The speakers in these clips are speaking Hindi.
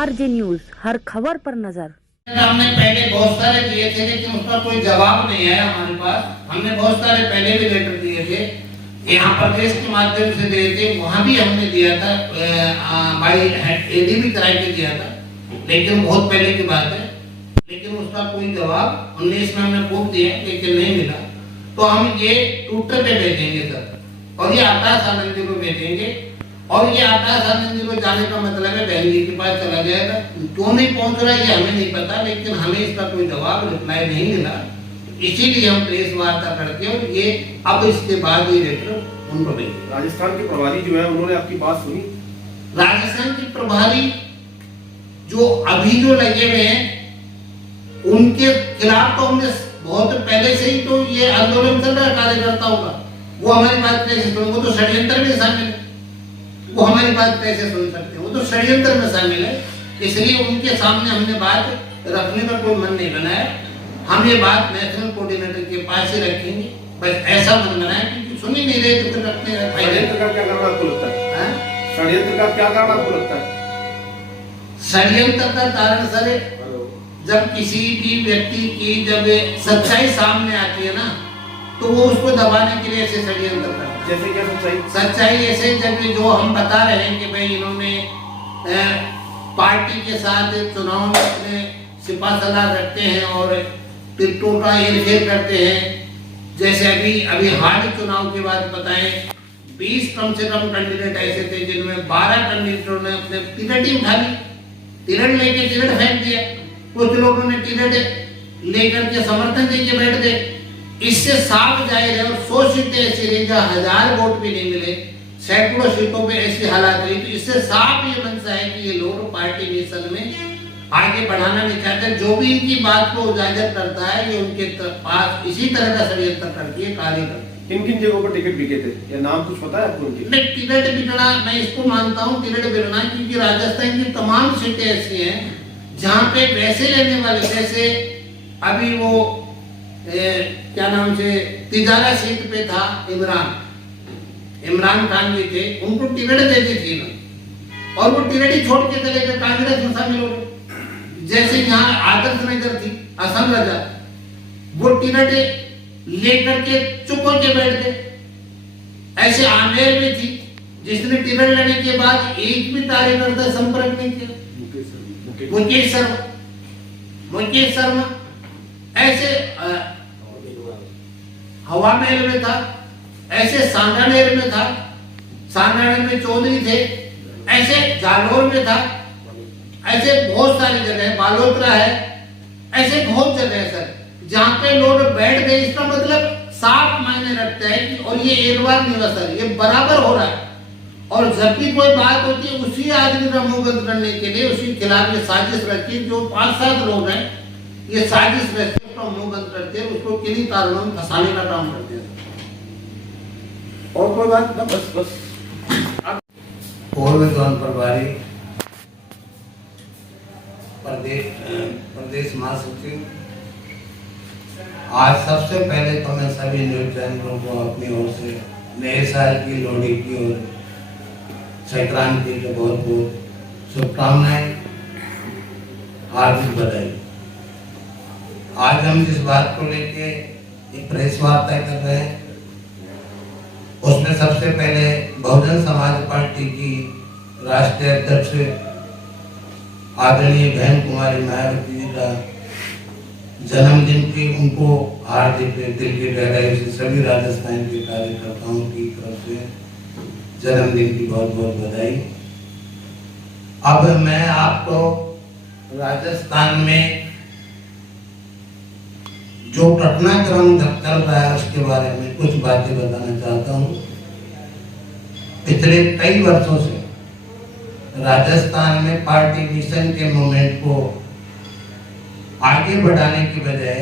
आरजे न्यूज, हर खबर पर नजर। हमने पहले बहुत सारे दिए थे लेकिन उसका कोई जवाब नहीं आया हमारे पास। हमने बहुत सारे पहले भी लेटर दिए थे, यहाँ प्रदेश के माध्यम से दिए थे, वहाँ भी हमने दिया था, बाई एडी भी कराई के दिया था, लेकिन बहुत पहले की बात है। लेकिन उसका कोई जवाब 19 में हमने खूब दिया लेकिन नहीं मिला। तो हम ये ट्विटर पे भेजेंगे सर, और ये आकाश आनंद जी को भेजेंगे, और ये आकाश आनंद जी को जाने का मतलब है बहन जी के पास चला जाएगा। क्यों नहीं पहुंच रहा ये हमें नहीं पता, लेकिन हमें इसका कोई जवाब रिप्लाई नहीं मिला, इसीलिए हम प्रेस वार्ता करके और ये अब इसके बाद ये लेटर उनको भेजेंगे। राजस्थान के प्रभारी जो है उन्होंने आपकी बात सुनी? राजस्थान के प्रभारी जो अभी जो लगे हुए हैं उनके खिलाफ तो हमने बहुत पहले से ही तो ये आंदोलन चल रहा है कार्यकर्ताओं का। वो हमारी बात कैसे सुन, वो तो षड्यंत्र में शामिल है, वो हमारी बात कैसे सुन सकते हैं, वो तो षड्यंत्र में शामिल है। इसलिए उनके सामने हमने बात रखने का कोई मन नहीं बनाया। हम ये बात नेशनल कोऑर्डिनेटर के पास ही रखेंगे, बस ऐसा मन बनाया क्योंकि सुन ही नहीं रहे तो फिर रखने का षड्यंत्र का क्या कारण आपको लगता है? षड्यंत्र का क्या कारण आपको लगता है? षड्यंत्र का कारण सर, जब किसी भी व्यक्ति की जब सच्चाई सामने आती है ना तो वो उसको दबाने के लिए ऐसे षड्यंत्र करते हैं। जैसे क्या सच्चाई? सच्चाई ऐसे जब जो हम बता रहे हैं कि भाई इन्होंने पार्टी के साथ चुनाव में अपने सिपा सलाह रखते हैं और टिकटों का हेरफेर करते हैं। जैसे अभी हाल ही चुनाव के बाद बताएं 20 कम से कम कैंडिडेट ऐसे थे जिनमें 12 कैंडिडेटों ने अपने टिकट ही उठा ली, टिकट लेके टिकट फेंक दिया। कुछ लोगों ने टिकट लेकर के समर्थन देके बैठ गए। इससे साफ जाहिर है, और 100 सीटें ऐसी रही जहाँ 1000 वोट भी नहीं मिले, सैकड़ों सीटों पे ऐसी हालात रही। तो इससे साफ ये मनसा है कि ये लोग पार्टी मिशन में आगे बढ़ाना नहीं चाहते। जो भी इनकी बात को उजागर करता है ये उनके पास इसी तरह का षड्यंत्र करती है, कार्य करती है। किन किन जगहों पर टिकट बिके थे या नाम कुछ पता है आपको उनके? नहीं, टिकट बिकना मैं इसको मानता हूँ, टिकट बिकना, क्योंकि राजस्थान की तमाम सीटें ऐसी हैं जहाँ पे पैसे लेने वाले, जैसे अभी वो क्या नाम से तिजारा सीट पे था इमरान खान जी थे, उनको टिकट दे दी थी ना, और वो टिकट ही छोड़ के चले गए, कांग्रेस में शामिल हो गए। जैसे यहाँ आदर्श नगर थी असम राजा, वो टिकट लेकर के चुप होके बैठ गए। ऐसे आमेर में थी जिसने टिकट लेने के बाद एक भी कार्यकर्ता संपर्क नहीं किया, मुकेश शर्मा ऐसे हवा महल में था, ऐसे सांगानेर में था, सांगानेर में चौधरी थे, ऐसे जालोर में था, ऐसे बहुत सारी जगह है, बालोतरा है, ऐसे बहुत जगह है सर जहाँ पे लोग बैठ गए। इसका मतलब साफ मायने रखता है कि, और ये एक बार नहीं हुआ सर, ये बराबर हो रहा है। और जब भी कोई बात होती है उसी आदमी का मुंह बंद करने के लिए उसके खिलाफ ये साजिश रखी, जो 5-7 लोग हैं ये साजिश रखते हैं, उसका मुंह बंद करते हैं, उसको किन्हीं कारणों में फंसाने का काम करते हैं। और कोई बात ना, बस पूर्व जोन प्रभारी प्रदेश महासचिव, आज सबसे पहले तो मैं सभी न्यूज चैनलों को अपनी ओर से नए साल की, लोहड़ी की और संक्रांति की बहुत बहुत शुभकामनाएं, हार्दिक बधाई। आज हम जिस बात को लेके एक प्रेस वार्ता कर रहे हैं उसमें सबसे पहले बहुजन समाज पार्टी की राष्ट्रीय अध्यक्ष आदरणीय बहन कुमारी मायावती जी का जन्मदिन की, उनको हार्दिक दिल की गहराई से सभी राजस्थान के कार्यकर्ताओं की तरफ से जन्मदिन की बहुत बहुत बधाई। अब मैं आपको राजस्थान में जो घटनाक्रम चल रहा है उसके बारे में कुछ बातें बताना चाहता हूँ। पिछले कई वर्षों से राजस्थान में पार्टी मिशन के मूवमेंट को आगे बढ़ाने की बजाय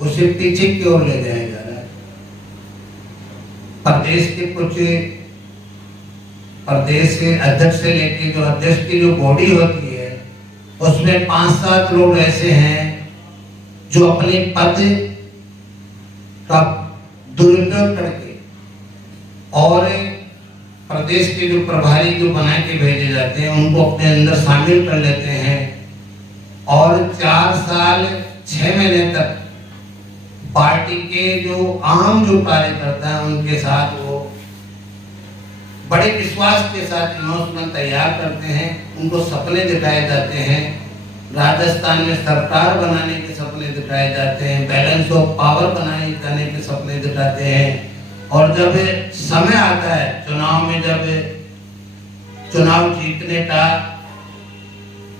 उसे पीछे की ओर ले जाया जा रहा है। प्रदेश के अध्यक्ष से लेकर जो अध्यक्ष की जो बॉडी होती है उसमें 5-7 लोग ऐसे हैं जो अपने पद का दुरुपयोग करके और प्रदेश के जो प्रभारी जो बना के भेजे जाते हैं उनको अपने अंदर शामिल कर लेते हैं और 4 साल 6 महीने तक पार्टी के जो आम जो कार्यकर्ता हैं उनके साथ वो बड़े विश्वास के साथ इमोशनल तैयार करते हैं, उनको सपने दिखाए जाते हैं, राजस्थान में सरकार बनाने के सपने दिखाए जाते हैं, बैलेंस ऑफ पावर बनाए जाने के सपने दिखाते हैं। और जब समय आता है चुनाव में, जब चुनाव जीतने का,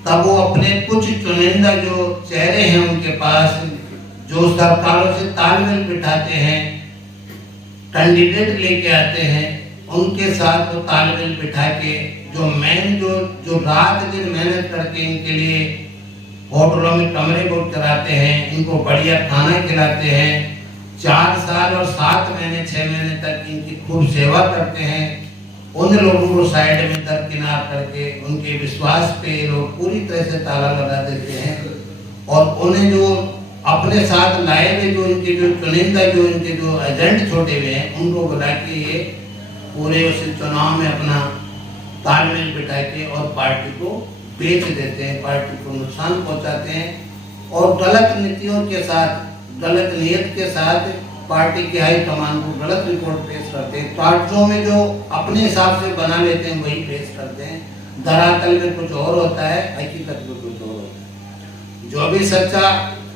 तब वो अपने कुछ चुनिंदा जो चेहरे हैं उनके पास, जो सरकारों से तालमेल बिठाते हैं, कैंडिडेट लेके आते हैं, उनके साथ वो तालमेल बिठा के जो मेन जो रात दिन मेहनत करके इनके लिए होटलों में कमरे बुक कराते हैं, इनको बढ़िया खाना खिलाते हैं, 4 साल और 7 महीने 6 महीने तक इनकी खूब सेवा करते हैं, उन लोगों को साइड में दरकिनार करके उनके विश्वास पे लोग पूरी तरह से ताला लगा देते हैं और उन्हें जो अपने साथ लाए हुए जो इनके जो चुनिंदा जो इनके जो एजेंट छोटे हुए हैं उनको बुला के ये पूरे उस चुनाव में अपना तालमेल बिठा के और पार्टी को बेच देते हैं, पार्टी को नुकसान पहुंचाते हैं और गलत नीतियों के साथ, गलत नियत के साथ पार्टी की हाईकमान को गलत रिपोर्ट पेश करते हैं। पार्टियों में जो अपने हिसाब से बना लेते हैं वही पेश करते हैं, धरातल में कुछ और होता है, हकीकत में कुछ और होता है। जो भी सच्चा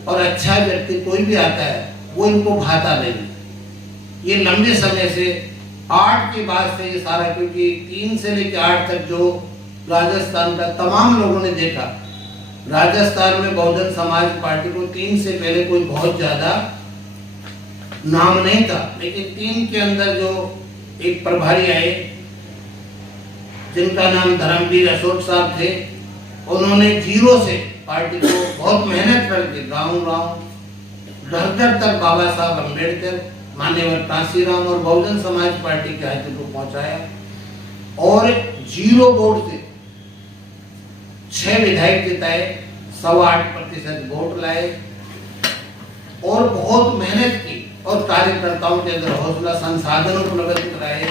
और अच्छा व्यक्ति कोई भी आता है वो इनको भाता नहीं। ये लंबे समय से 8 के बाद से ये सारा, क्योंकि 3 से लेकर 8 तक जो राजस्थान का तमाम लोगों ने देखा, राजस्थान में बहुजन समाज पार्टी को 3 से पहले कोई बहुत ज्यादा नाम नहीं था, लेकिन 3 के अंदर जो एक प्रभारी आए जिनका नाम धर्मवीर अशोक साहब थे, उन्होंने 0 से पार्टी को बहुत मेहनत करके गांव-गांव घर-घर तक बाबा साहब अम्बेडकर, मान्यवर कांशीराम और बहुजन समाज पार्टी के हाथों को पहुंचाया और 0 वोट से 6 विधायक जिताए, 8.25% वोट लाए और बहुत मेहनत की और कार्यकर्ताओं के अंदर हौसला, संसाधन उपलब्ध कराए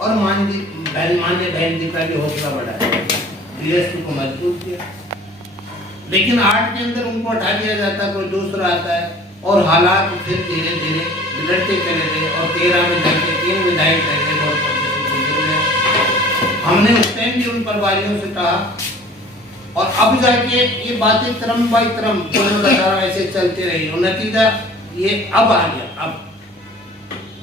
और मान्य बहन जी का भी हौसला बढ़ाया, बीएसपी को मजबूत किया। लेकिन 8 के अंदर उनको हटा दिया जाता, कोई दूसरा आता है और हालात फिर धीरे धीरे बिगड़ते चले गए और 13 में जाके 3 विधायक रह गए और हमने उस टाइम भी उन प्रभारियों से कहा और अब जाके ये बातें क्रम बाई क्रम 2018 ऐसे चलते रही और नतीजा ये अब आ गया। अब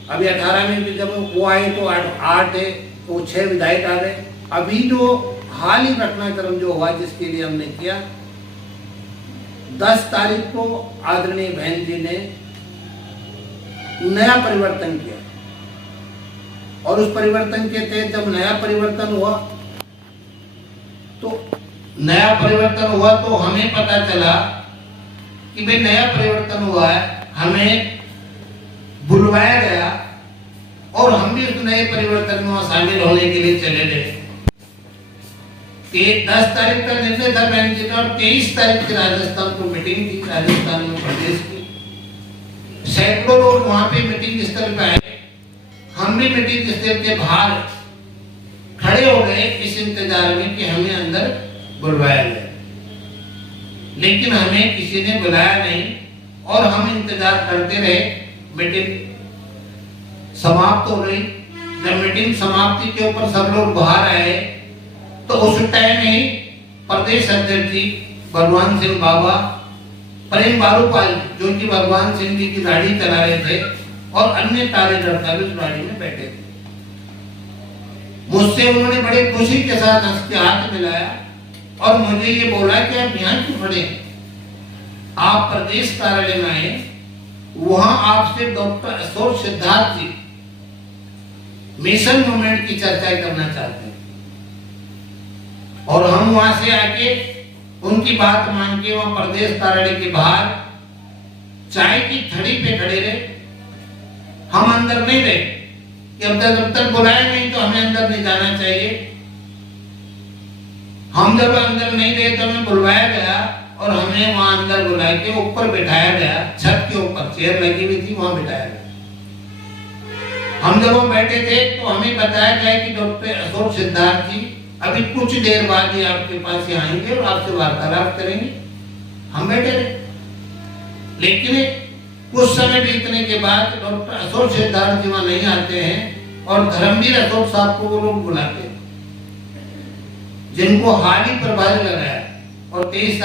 अभी 18 में भी जब वो आए तो 8 है तो 6 विधायक आ गए। अभी जो हाल ही घटनाक्रम जो हुआ जिसके लिए हमने किया, 10 तारीख को आदरणीय बहन जी ने नया परिवर्तन किया और उस परिवर्तन के तहत जब नया परिवर्तन हुआ तो हमें पता चला कि भाई नया परिवर्तन हुआ है, हमें बुलवाया गया और हम भी उस नए परिवर्तन में शामिल होने के लिए चले गए। 10 तारीख का निर्णय था बहन जी का और 23 तारीख की राजस्थान को मीटिंग थी, राजस्थान में प्रदेश की सैकड़ों लोग वहां पे मीटिंग स्थल पे आए। हम भी मीटिंग स्थल के बाहर खड़े हो गए इस इंतजार में कि हमें अंदर बुलवाया गया, लेकिन हमें किसी ने बुलाया नहीं और हम इंतजार करते रहे। मीटिंग समाप्त हो गई। जब मीटिंग समाप्ति के ऊपर सब लोग बाहर आए तो उस टाइम ही प्रदेश अध्यक्ष जी भगवान सिंह बाबा, प्रेम बारूपाल जो कि भगवान सिंह जी की गाड़ी चला रहे थे और अन्य कार्यकर्ता भी उस गाड़ी में बैठे थे। मुझसे उन्होंने बड़े खुशी के साथ हंस के हाथ मिलाया और मुझे ये बोला कि आप यहाँ क्यों खड़े हैं, आप प्रदेश कार्यालय में आए, वहां आपसे डॉक्टर अशोक सिद्धार्थ जी मिशन मूवमेंट की चर्चा करना चाहते हैं। और हम वहां से आके उनकी बात मान के वहां प्रदेश कार्यालय के बाहर चाय की थड़ी पे खड़े रहे। हम अंदर नहीं गए कि जब तक बुलाए नहीं तो हमें अंदर नहीं जाना चाहिए। हम जब अंदर नहीं गए तो हमें बुलवाया गया और हमें वहां अंदर बुला के ऊपर बिठाया गया, छत के ऊपर चेयर लगी हुई थी, वहां बिठाया गया। हम जब हम बैठे थे तो हमें बताया गया कि डॉक्टर अशोक सिद्धार्थ जी अभी कुछ देर बाद ही आपके पास ही आएंगे और आपसे वार्तालाप करेंगे। हम बैठे रहे, लेकिन कुछ समय बीतने के बाद डॉक्टर अशोक सिद्धार्थ जी वहां नहीं आते हैं और धर्मवीर अशोक साहब को वो लोग बुलाते हैं, जिनको हाल ही प्रभारी लगाया और 23